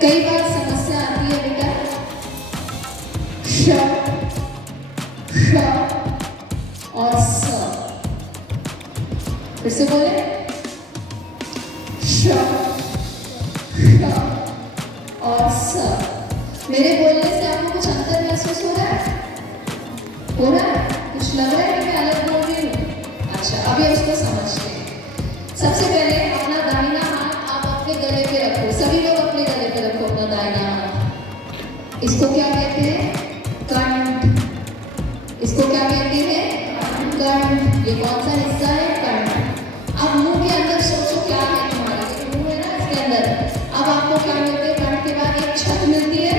कई बार समस्या आती है बेटा श श और स। फिर से बोले श श और स। मेरे बोलने से आपको कुछ अंतर महसूस हो रहा है? हो रहा है? कुछ लग रहा है कि मैं अलग बोल रही हूँ? अच्छा, अभी उसको समझते हैं। सबसे पहले अपना दाहिना हाथ आप अपने गले पे रखो। सभी लोग अपने गले पे रखो अपना दाहिना हाथ। इसको क्या कहते हैं? कंठ। इसको क्या कहते हैं? कंठ। ये कौन सा हिस्सा है? कंठ। अब मुंह के अंदर सोचो क्या है तुम्हारे? मुंह है ना, इसके अंदर। अब आपको क्या मिलते हैं? कंठ के बाद एक छत मिलती है।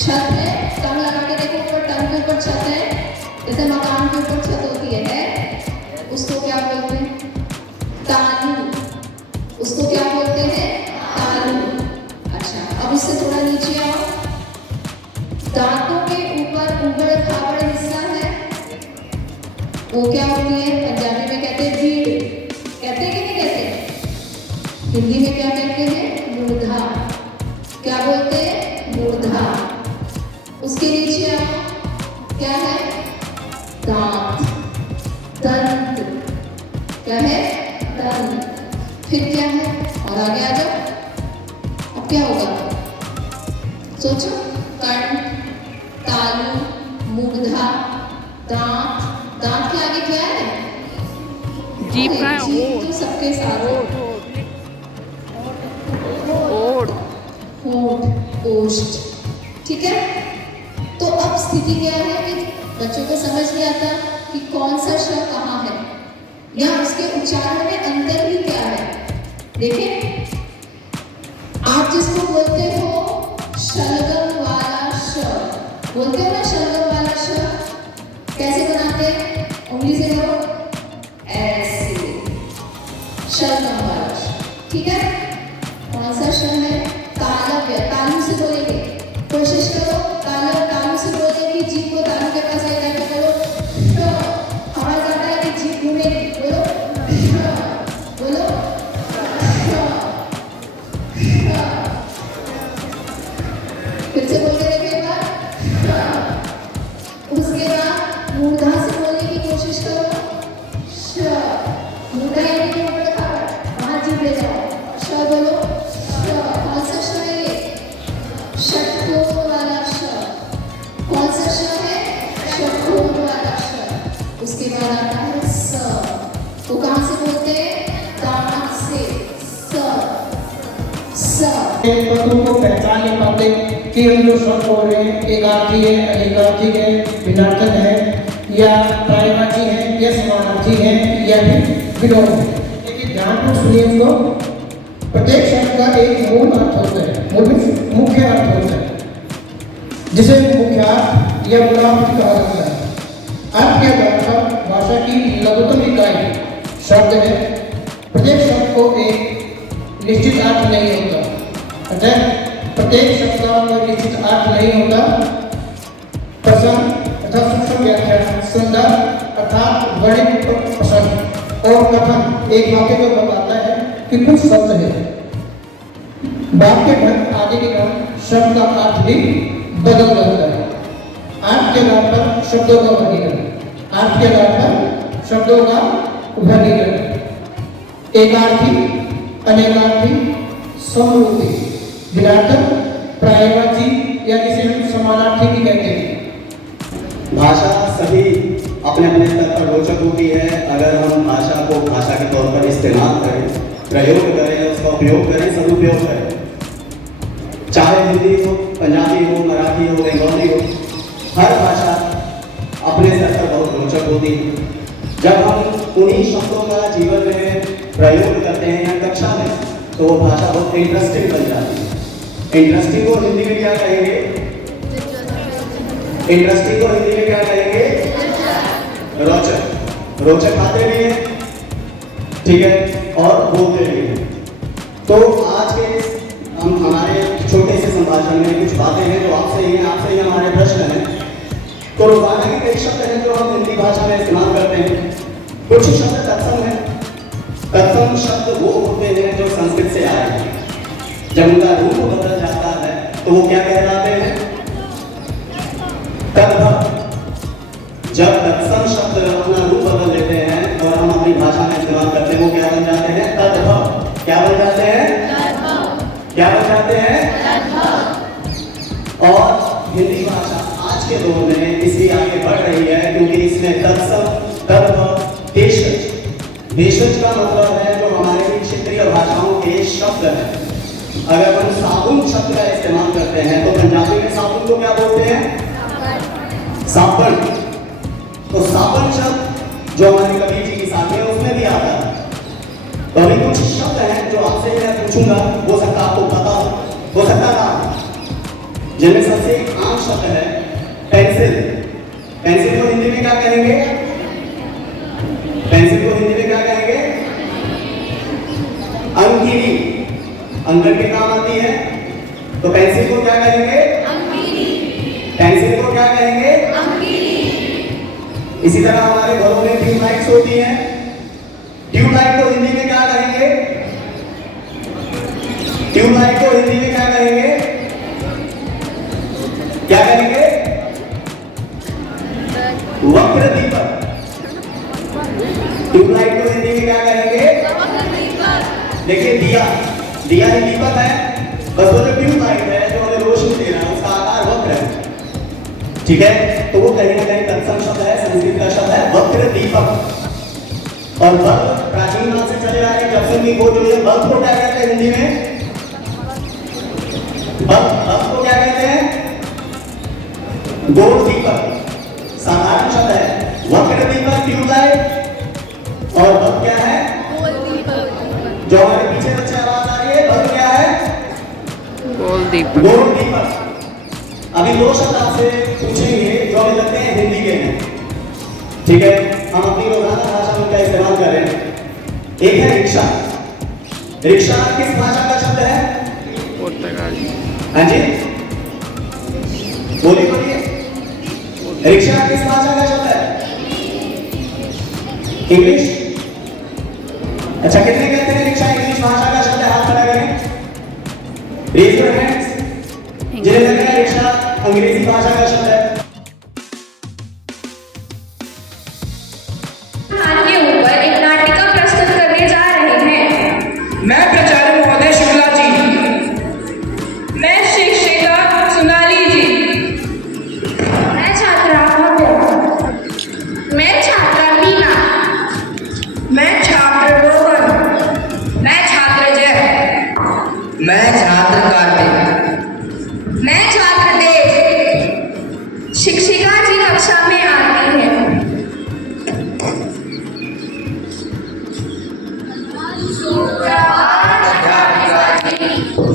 छत है, टंग लगा के देखो ऊपर, टंग के ऊपर छत है, जैसे मकान के ऊपर छत होती है। उसको क्या बोलते हैं? तालू। उसको क्या बोलते हैं? तालू। अच्छा, अब इससे थोड़ा नीचे आओ। दांतों के ऊपर ऊबड़ खाबड़ हिस्सा है, वो क्या होती है? पंजाबी में कहते हैं रीढ़। कहते हैं कि नहीं कहते? हिंदी में क्या कहते हैं? मूर्धा। क्या बोलते हैं? मूर्धा। उसके नीचे आओ, क्या है? दांत। दंत। क्या है? दंत। फिर क्या है? और आगे आ जाओ। अब क्या होगा? सोचो। कंठ, तालू, मूर्धा, दांत। दांत के आगे क्या है? जीभ का है? जीभ तो सबके साथ है। ओठ। होंठ, ओष्ठ। ठीक है? तो अब स्थिति क्या है कि बच्चों को समझ नहीं आता कि कौन सा शब्द कहाँ है या उसके उच्चारण में अंतर ही क्या है। देखिए, आप जिसको बोलते हो शलगम वाला श, बोलते हो ना शलगम वाला श, कैसे बनाते हैं? उंगली से करो, ऐसे। शलगम वाला श। ठीक है? कौन सा श है? तालव्य। तालू से बोलेंगे, कोशिश करो तालू से बोलने की। जीभ को तालू के पास ले जाकर बोलो श। आवाज आता है कि जीभ घूमेगी। बोलो श, बोलो श, श। फिर से बोलते रहिए एक बार श। उसके बाद मूर्धा से बोलने की कोशिश करो श। मूर्धा यानी कि ऊपर खाकर वहां जीभ ले जाओ। श बोलो श। कौन सा श है ये? षट्कोण वाला श। कौन सा श है? षट्कोण वाला श। उसके बाद आता है स। तो कहाँ से बोलते हैं? दांत से। स, स। तत्वों को पहचान नहीं पाते कि हम जो शब्द बोल रहे हैं एकार्थी है, अनेकार्थी है, भिन्नार्थक है या पर्यायवाची है या समानार्थी है या फिर विलोम है। लेकिन ध्यान को सुनिए इसको। प्रत्येक शब्द का एक मूल अर्थ होता है, मुख्य अर्थ होता है, जिसे मुख्यार्थ या मूलार्थ कहा जाता है। अर्थ के आधार पर भाषा की लघुतम इकाई शब्द है। प्रत्येक शब्द को एक निश्चित अर्थ नहीं होता, अतः प्रत्येक शब्द का कोई निश्चित अर्थ नहीं होता। प्रसंग तथा सूक्ष्म व्याख्या, संदर्भ अर्थात वर्णित प्रसंग और कथन एक वाक्य को बताता है कि कुछ शब्द है। वाक्य ढंग आदि के कारण शब्द का अर्थ भी बदल जाता है। अर्थ के आधार पर शब्दों का वर्गीकरण, अर्थ के आधार पर शब्दों का वर्गीकरण, एकार्थी, अनेकार्थी, समरूपी, भिन्नार्थक, पर्यायवाची या जिसे हम समानार्थी भी कहते हैं। भाषा सभी अपने अपने स्तर पर रोचक होती है अगर हम भाषा को भाषा के तौर पर इस्तेमाल करें, प्रयोग करें, उसका उपयोग करें, सदुपयोग करें। चाहे हिंदी हो, पंजाबी हो, मराठी हो, बंगाली हो, हर भाषा अपने स्तर पर बहुत रोचक होती है। जब हम उन्हीं शब्दों का जीवन में प्रयोग करते हैं या कक्षा में, तो वो भाषा बहुत इंटरेस्टिंग बन जाती है। इंटरेस्टिंग को हिंदी में क्या कहेंगे? इंटरेस्टिंग को हिंदी में क्या कहेंगे? रोचक। रोचक आते भी हैं, ठीक है, और बोलते भी हैं। तो आज के हम हमारे छोटे से संभाषण में कुछ बातें हैं जो आपसे ही हमारे प्रश्न हैं। तो रोजाना के कई शब्द हैं जो हम हिंदी भाषा में इस्तेमाल करते हैं। कुछ शब्द तत्सम हैं। तत्सम शब्द वो होते हैं जो संस्कृत से आए हैं। जब उनका रूप बदल जाता है तो वो क्या कहलाते हैं? तद्भव। जब तत्सम शब्द अपना रूप बदल लेते हैं और हम अपनी भाषा में इस्तेमाल करते हैं, वो क्या बन जाते हैं? तद्भव। क्या बन जाते हैं? क्या बन जाते हैं? और हिंदी भाषा आज के दौर में इसलिए आगे बढ़ रही है क्योंकि इसमें तत्सम, तद्भव, देशज। देशज का मतलब है जो हमारे क्षेत्रीय भाषाओं के शब्द हैं। अगर हम साबुन शब्द का इस्तेमाल करते हैं तो पंजाबी में साबुन को क्या बोलते हैं? साबुन। तो साबुन शब्द जो हमारे कबीर जी की साथी है उसमें भी आता है। तो अभी कुछ शब्द हैं जो आपसे मैं पूछूंगा, हो सकता आपको पता हो सकता था, जिनमें सबसे एक आम शब्द है पेंसिल। पेंसिल को हिंदी में क्या कहेंगे? पेंसिल को हिंदी में क्या कहेंगे? अंगीरी। अंगन के काम आती है तो पेंसिल को क्या कहेंगे? पेंसिल को क्या कहेंगे? इसी तरह हमारे घरों में ट्यूबलाइट्स होती हैं। ट्यूबलाइट को हिंदी में क्या कहेंगे? ट्यूबलाइट को हिंदी में क्या कहेंगे? क्या कहेंगे? वक्र दीपक। ट्यूबलाइट को हिंदी में क्या कहेंगे? देखिए दिया, दिया ही दीपक है, बस वो जो ट्यूबलाइट है जो हमें रोशनी दे रहा है उसका आकार वक्र है। ठीक है, तो वो कहीं ना कहीं तत्सम शब्द है, संस्कृत का शब्द है वक्र दीपक। और बल्ब प्राचीन काल से चले आ रहे, जब से उनकी खोज हुई है। बल्ब को क्या कहते हैं हिंदी में? बल्ब को क्या कहते हैं? गोल दीपक। साधारण शब्द है वक्र दीपक, ट्यूबलाइट। और बल्ब क्या है? जो हमारे पीछे बच्चे आवाज आ रही है, बल्ब क्या है? गोल दीपक। गोल दीपक। अभी दो शब्द आपसे पूछेंगे जो हमें लगते हैं हिंदी के हैं। ठीक है, हम अपनी रोजाना भाषा में उनका इस्तेमाल कर रहे हैं। एक है रिक्शा। रिक्शा किस भाषा का शब्द है? पुर्तगाली। हाँ जी, बोलिए बोलिए। रिक्शा किस भाषा का शब्द है? इंग्लिश। अच्छा, कितने कहते हैं रिक्शा इंग्लिश भाषा का शब्द है? हाथ खड़ा करें, रेज योर हैंड्स। जिन्हें लग रहा है रिक्शा अंग्रेजी भाषा का शब्द है। के ऊपर एक नाटिका प्रस्तुत करने जा रहे हैं। मैं प्राचार्य महोदय शुक्ला जी। मैं शिक्षिका सोनाली जी। मैं छात्रा भव्या। मैं छात्रा मीना। मैं छात्र रोहन। मैं छात्र जय। मैं छात्र कार्तिक। मैं छात्र देव। शिक्षिका जी कक्षा में आती है।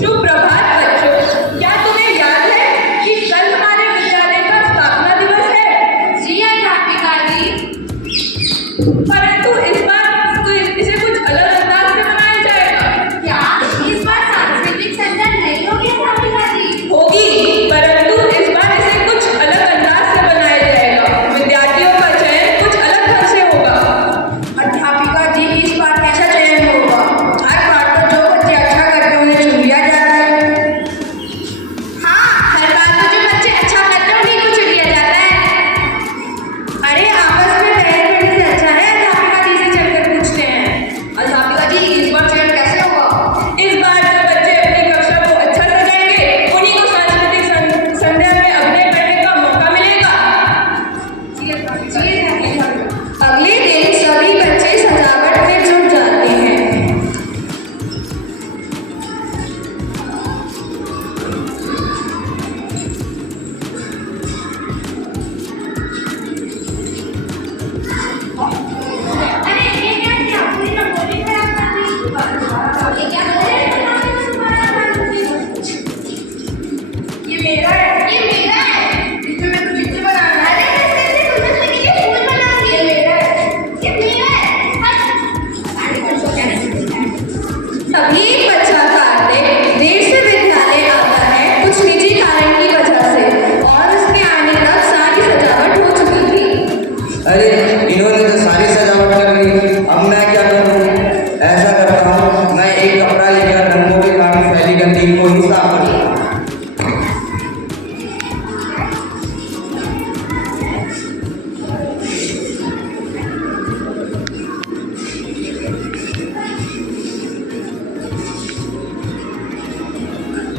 सुप्रभात बच्चों, क्या तुम्हें याद है कि कल हमारे विद्यालय का स्थापना दिवस है? जी अध्यापिका जी। परंतु इस बार तो इसे कुछ अलग अंदाज में मनाया जाएगा। क्या इस बार सांस्कृतिक संध्या नहीं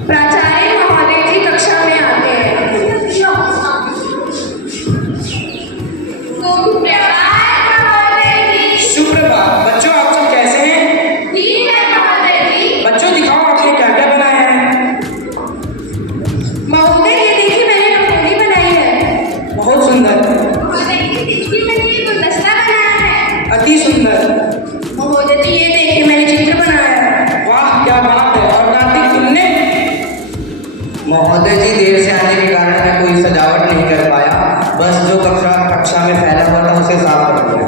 प्राचार्य महोदय जी कक्षा में आते हैं। सुप्रभात बच्चों, आप सब कैसे हैं? ठीक है महोदय जी। बच्चों दिखाओ आपने क्या क्या बनाया है। महोदय ये देखिए मैंने रंगोली बनाई है। बहुत सुंदर, महोदय ये देखिए मैंने गुलदस्ता बनाया है। अति सुंदर। महोदय जी ये देखिए मैंने चित्र बनाया है। वाह क्या बात है। और कार्तिक तुमने? महोदय जी देर से आने के कारण मैं कोई सजावट नहीं कर पाया, बस जो कक्षा में फैला हुआ था उसे साफ कर दिया।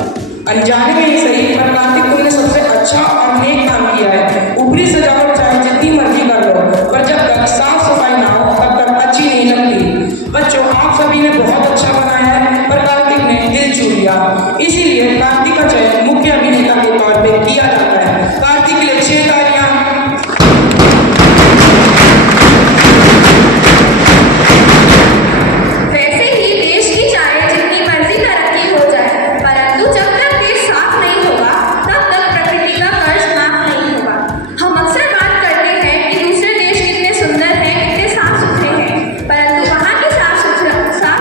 अनजाने में ही सही, पर कार्तिक तुमने सबसे अच्छा और नेक काम किया है। ऊपरी सजावट चाहे जितनी मर्जी कर लो, पर जब तक साफ सफाई ना हो तब तक अच्छी नहीं लगती। बच्चों आप सभी ने बहुत अच्छा बनाया है, पर कार्तिक ने दिल छू लिया। इसीलिए कार्तिक का चयन मुख्य अभिनेता के तौर पे किया जाता है। कार्तिक के लिए 6 तालियां। वैसे ही देश की चाहे जितनी मर्जी तरक्की हो जाए, परंतु जब तक देश साफ नहीं होगा तब तक प्रकृति का कर्ज माफ नहीं होगा। हम अक्सर बात करते हैं कि दूसरे देश कितने सुंदर हैं, कितने साफ सुथरे हैं, परंतु वहाँ की साफ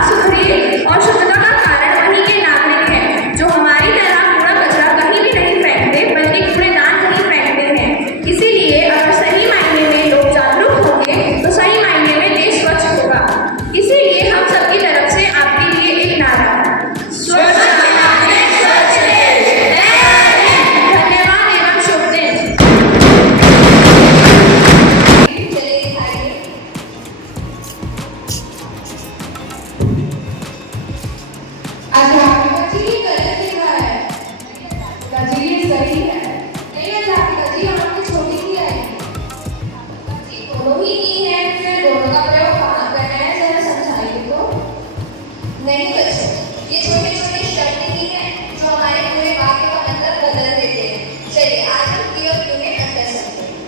सुथरी और शुद्धता का कारण वहीं के नागरिक हैं, जो हमारी तरह कूड़ा कचरा कहीं भी नहीं फेंकते, बल्कि कूड़ेदान कहीं फेंकते हैं। इसीलिए अगर सही मायने में लोग जागरूक होंगे तो सही मायने में देश स्वच्छ होगा। इसीलिए हम सबकी तरफ से आपके लिए एक नारा, स्वच्छ नागरिक स्वच्छ देश। धन्यवाद एवं शुभ दिन। चलिए दिखाइए। अध्यापिका जी ये गलत लिखा है। अध्यापिका जी ये सही है। नहीं अध्यापिका जी आपने छोटी की है। अध्यापिका जी दोनों ही की है, फिर दोनों का प्रयोग कहाँ करना है जरा समझाइए तो। नहीं बच्चों, ये छोटे छोटे शब्द ही हैं जो हमारे पूरे वाक्य का मतलब बदल देते हैं। चलिए आज हम क्रिया में अंतर समझते हैं।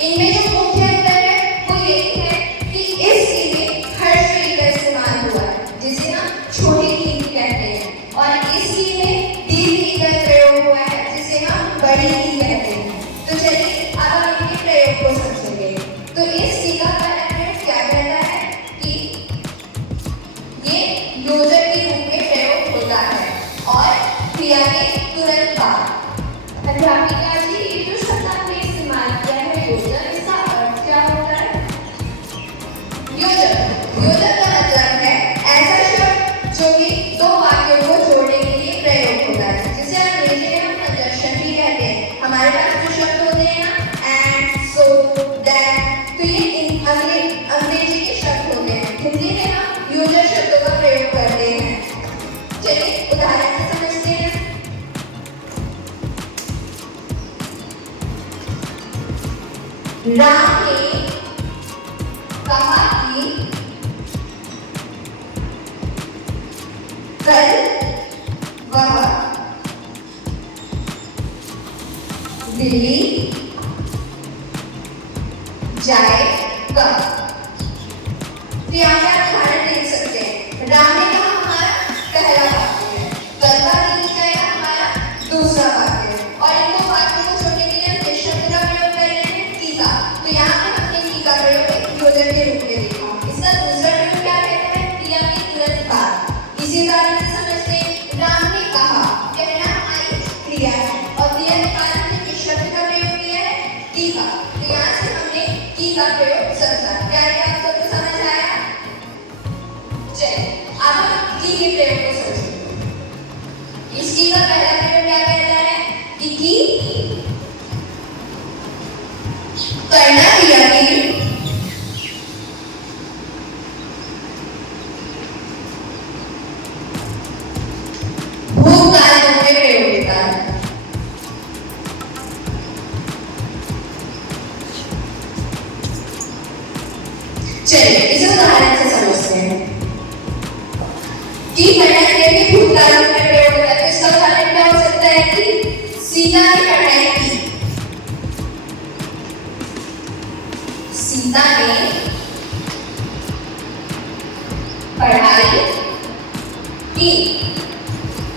इनमें जो मुख्य अंतर है वो यही है कि इस सी में हर्ष का इस्तेमाल हुआ है, जिसे हम छोटी टी कहते हैं, और इस सी में दीर्घ का प्रयोग हुआ है, जिसे हम बड़ी टी कहते हैं। तो चलिए अब हम इनके प्रयोग को समझेंगे। तो इस सी का प्रयोग क्या करता है कि ये योजक के रूप में प्रयोग होता है और क्रिया के तुरंत बाद। अध्यापिका जी ये जो शब्द आपने इस्तेमाल किया है योजक, इसका अर्थ क्या होता है? योजक का मतलब है ऐसा शब्द जो कि दो वाक्यों को जोड़ने के लिए प्रयोग होता है, जिसे अंग्रेजी में हम कंजंक्शन भी कहते हैं। हमारे पास जो शब्द होते हैं ना एंड, सो, दैट, तो ये अंग्रेजी के शब्द होते हैं। हिंदी में हम योजक शब्दों का प्रयोग करते हैं। चलिए उदाहरण से समझते हैं। राम ने कहा कि कल वह दिल्ली जाएगा। तो यहाँ पे आप उदाहरण देख सकते हैं। राम ने कहा हमारा पहला वाक्य है, कल वह दिल्ली जाएगा हमारा दूसरा वाक्य है, और इन दो वाक्यों को जोड़ने के लिए हम किस शब्द का प्रयोग कर रहे हैं? की का। तो यहाँ पे हमने की का प्रयोग एक योजक के रूप में देखा। इसका दूसरा प्रयोग क्या कहता है? क्रिया के तुरंत बाद। इसी उदाहरण से समझते हैं। राम ने कहा, कहना हमारी क्रिया है, और क्रिया के बाद हमने किस शब्द का प्रयोग किया है? की का। तो यहाँ से हमने की का प्रयोग समझा। क्या ये आप सबको समझ आया? चलिए अब हम की के प्रयोग को समझेंगे। इस की का पहला प्रयोग क्या कहता है कि करना क्रिया के भूतकाल रूप में प्रयोग होता है। चलिए इसे उदाहरण से समझते हैं कि करना क्रिया के भूतकाल रूप में प्रयोग होता है। तो इसका उदाहरण क्या हो सकता है कि सीता ने पढ़ाई की। सीता ने पढ़ाई की।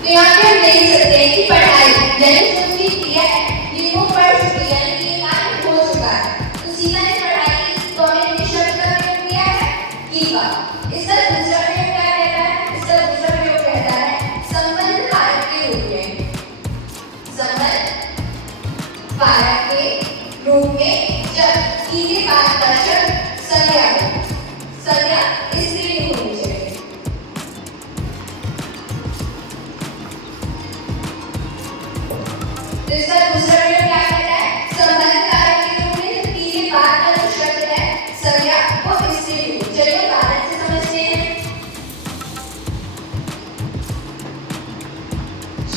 तो यहाँ पे हम देख सकते हैं कि पढ़ाई यानी जो उसकी क्रिया है ये वो पढ़ चुकी है, यानी कि ये कार्य हो चुका है। तो सीता ने पढ़ाई की, तो हमें निशब्द का प्रयोग किया है की का। इसका दूसरा प्रयोग क्या कहता है? इसका दूसरा प्रयोग कहता है संबंध कारक के रूप में। संबंध कारक के रूप में जब की के बाद दर्शक संज्ञा हो, संज्ञा स्त्री होनी चाहिए। तो इसका दूसरा प्रयोग क्या कहता है? संबंध कारक के रूप में जब की के बाद का जो शब्द है संज्ञा वो स्त्री हो। चलिए उदाहरण से समझते हैं।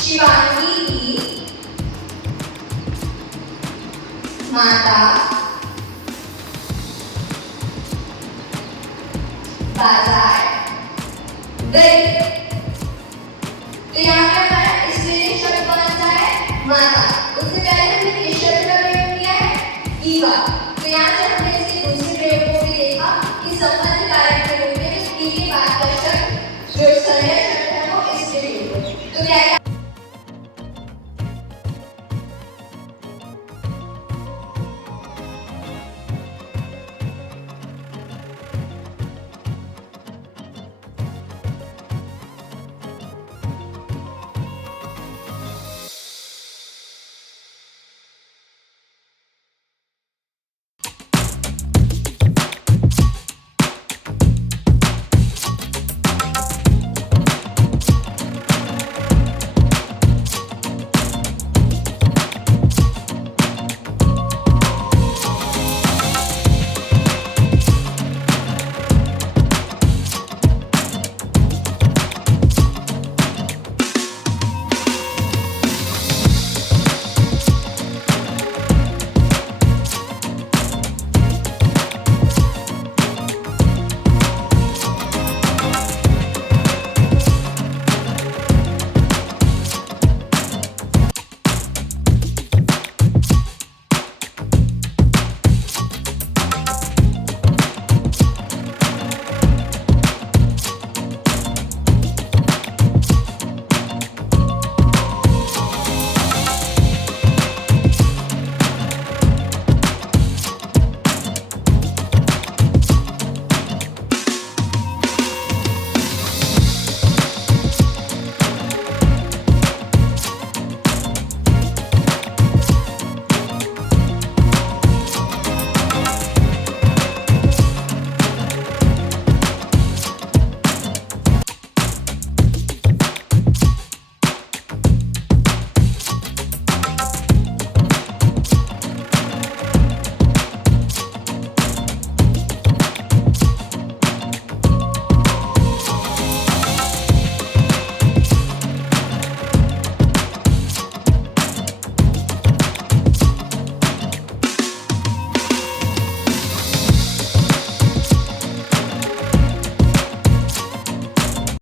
शिवांगी की माता बाजार गई। तो यहाँ